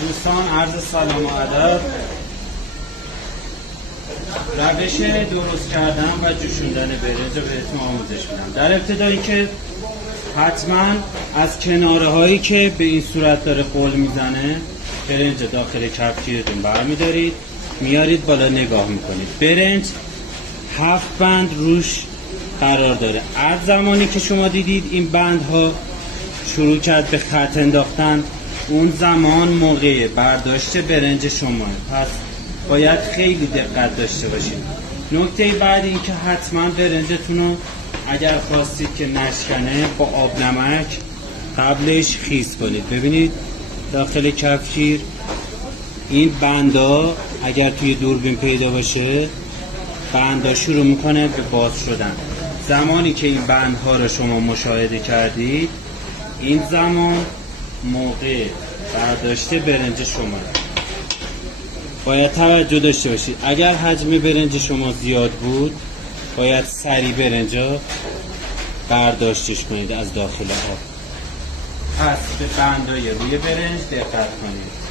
دوستان عرض سلام و ادب. روش درست کردن و جوشوندن برنج رو بهتون آموزش میدم. در ابتدا اینکه حتما از کناره هایی که به این صورت داره قل میزنه برنج داخل کفگیرتون برمیدارید میارید بالا نگاه میکنید. برنج 7 بند روش قرار داره. از زمانی که شما دیدید این بندها شروع کرد به خط انداختن، اون زمان موقع برداشت برنج شما. پس باید خیلی دقت داشته باشید. نکته بعد این که حتما برنجتون رو اگر خواستید که نشکنه با آب نمک قبلش خیس کنید. ببینید داخل کفگیر این بندا اگر توی دوربین پیدا باشه بندا شروع میکنه به باز شدن. زمانی که این بندها رو شما مشاهده کردید این زمان موقع برداشت برنج شما. باید توجه داشته باشید اگر حجم برنج شما زیاد بود باید سریع برنجا برداشتش کنید از داخل آب. پس به بندای روی برنج دقت کنید.